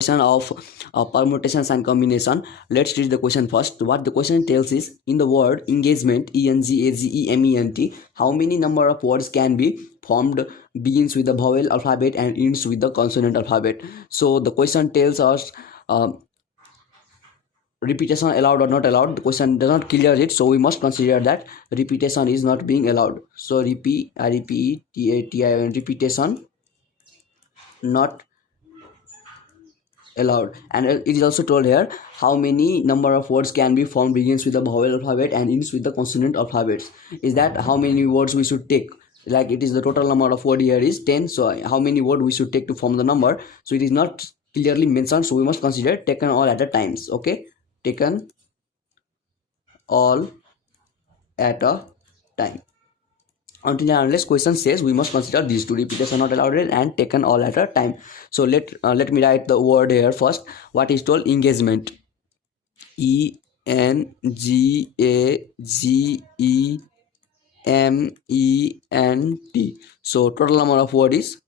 Question of permutations and combination. Let's read the question first. What the question tells is, in the word engagement, engagement, how many number of words can be formed begins with the vowel alphabet and ends with the consonant alphabet. So the question tells us repetition allowed or not allowed. The question does not clear it, so we must consider that repetition is not being allowed. So repetition not allowed. And it is also told here how many number of words can be formed begins with the vowel alphabet and ends with the consonant alphabets. Is that how many words we should take? Like it is the total number of word here is 10, so how many word we should take to form the number? So it is not clearly mentioned, so we must consider taken all at a times. Okay, taken all at a time. Until and unless question says, we must consider these two: repetition not allowed and taken all at a time. So let me write the word here first. What is told? Engagement. ENGAGEMENT. So total number of word is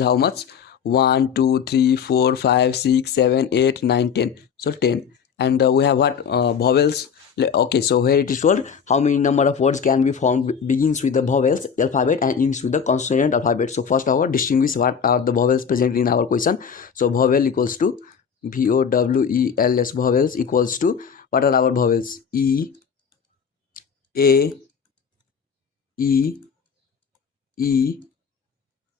how much? 1 2 3 4 5 6 7 8 9 10. So 10. And we have what? Vowels. Okay, so here it is told how many number of words can be formed begins with the vowels alphabet and ends with the consonant alphabet. So first our distinguish what are the vowels present in our question. So vowel equals to VOWELS. Vowels equals to, what are our vowels? E, A, E, E.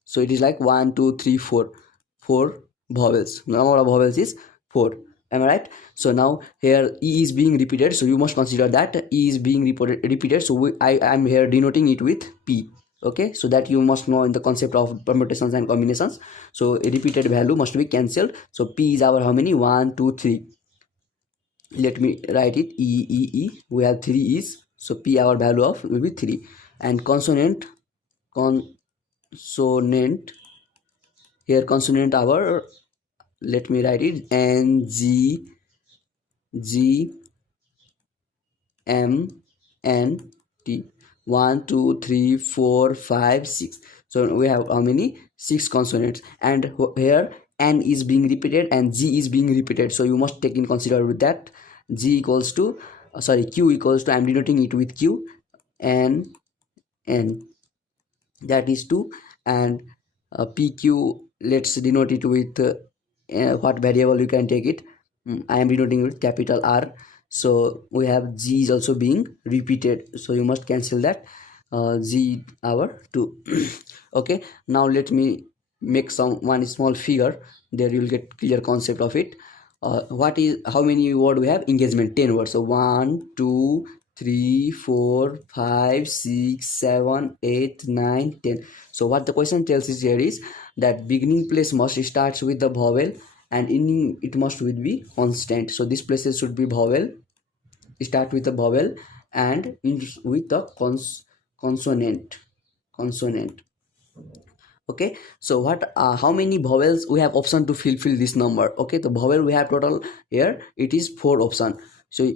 So it is like 1 2 3 4, 4 vowels. Number of vowels is 4. Am I right? So now here E is being repeated, so you must consider that E is being repeated. So I am here denoting it with P. Okay, so that you must know in the concept of permutations and combinations. So a repeated value must be cancelled. So P is our how many? 1 2 3. Let me write it. E. We have 3 E's, so P our value of will be 3. And consonant, here consonant our, let me write it, NGGMNT. 1 2 3 4 5 6. So we have how many? 6 consonants. And here N is being repeated and G is being repeated, so you must take in consider with that. G equals to Q equals to, I am denoting it with Q, N, that is 2. And PQ, let's denote it with what variable you can take it. I am denoting with capital R. So we have G is also being repeated, so you must cancel that. G our 2. Okay, now let me make one small figure, there you will get clear concept of it. How many word we have? Engagement, 10 words. So 1 2 3 4 5 6 7 8 9 10. So what the question tells us here is that beginning place must starts with the vowel and ending it must will be constant. So these places should be vowel, start with the vowel and end with the consonant. Okay, so what how many vowels we have option to fill this number? Okay, the vowel we have total here, it is 4 option. So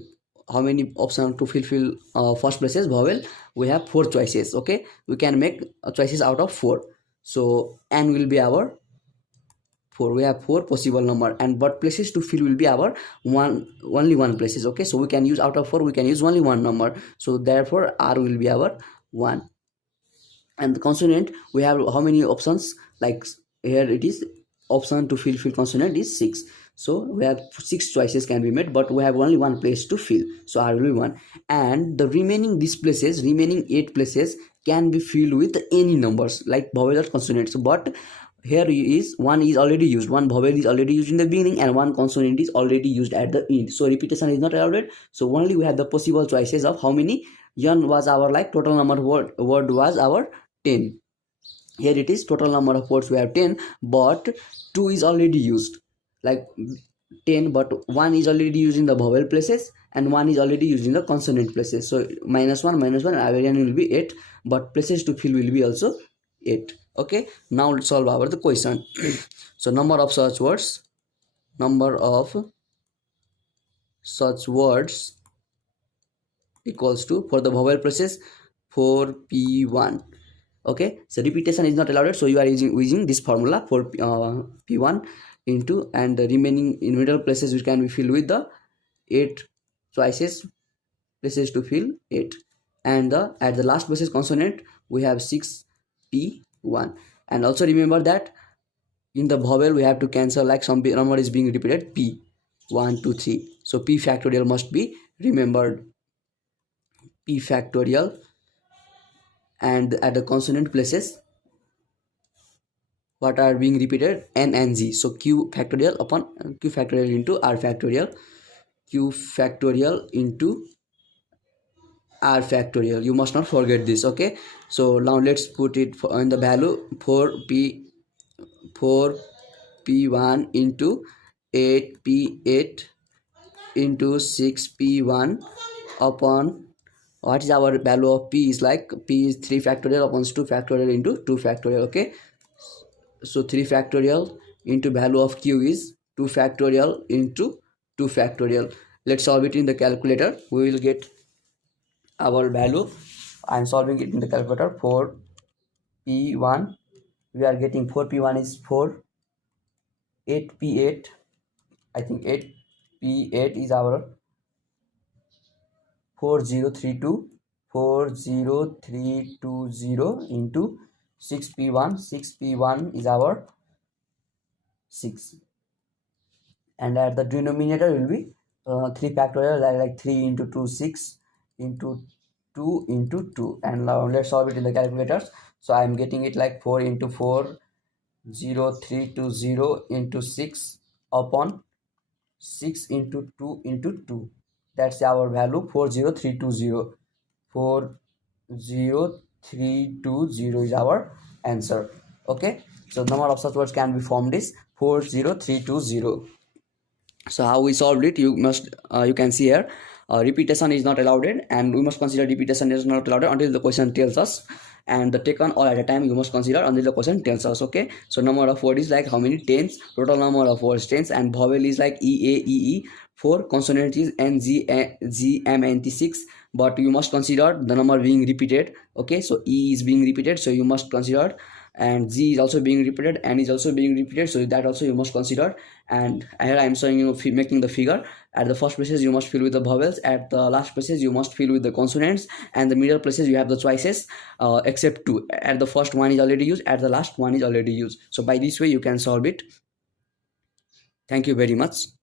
how many option to fulfill first places vowel? We have 4 choices. Okay, we can make choices out of 4. So n will be our 4. We have 4 possible number, and but places to fill will be our only one places. Okay, so we can use out of 4, we can use only one number, so therefore R will be our 1. And the consonant, we have how many options? Like here it is, option to fill consonant is 6. So we have 6 choices can be made, but we have only one place to fill, so R will be 1. And the remaining 8 places can be filled with any numbers like vowel or consonants. But here is one is already used, one vowel is already used in the beginning and one consonant is already used at the end, so repetition is not allowed. So only we have the possible choices of how many. N was our like total number word was our 10. Here it is total number of words we have 10, but 2 is already used, like 10, but 1 is already used in the vowel places and 1 is already used in the consonant places. So -1 average will be 8, but places to fill will be also 8. Okay, now let's solve our the question. So number of such words equals to, for the vowel places, 4P1. Okay, so repetition is not allowed, so you are using this formula for p1 into, and the remaining in middle places which can be filled with the 8 choices places to fill 8, and the at the last places consonant we have 6 p1. And also remember that in the vowel we have to cancel, like some number is being repeated, p 1 2 3, so p factorial must be remembered, p factorial. And at the consonant places what are being repeated, n and z, so q factorial upon q factorial into r factorial, q factorial into r factorial, you must not forget this. Okay, so now let's put it in the value 4 p1 into 8 p8 into 6 p1 upon, what is our value of p is, like p is 3 factorial upon 2 factorial into 2 factorial. Okay, so 3 factorial into value of q is 2 factorial into 2 factorial. Let's solve it in the calculator, we will get our value. I'm solving it in the calculator. 4 p1, we are getting 4 p1 is 4, 8 p8, I think 8 p8 is our 4032, 40320 into 6 p1, 6 p1 is our 6, and at the denominator will be 3 factorial, like 3 into 2 6 into 2 into 2. And now let's solve it in the calculators. So I'm getting it like 4 into 4 0320 into 6 upon 6 into 2 into 2. That's our value, 40320. 40320 is our answer. Okay, so number of such words can be formed is 40320. So how we solved it, you must you can see here, repetition is not allowed, and we must consider repetition is not allowed until the question tells us, and the taken all at a time you must consider until the question tells us. Okay, so number of words is like how many, tens, total number of words tens, and vowel is like e a e e 4, consonant is n z z m n t 6, but you must consider the number being repeated. Okay, so e is being repeated, so you must consider, and z is also being repeated, n is also being repeated, so that also you must consider. And here I am showing you making the figure. At the first places you must fill with the vowels, at the last places you must fill with the consonants, and the middle places you have the choices except two. At the first one is already used, at the last one is already used. So by this way you can solve it. Thank you very much.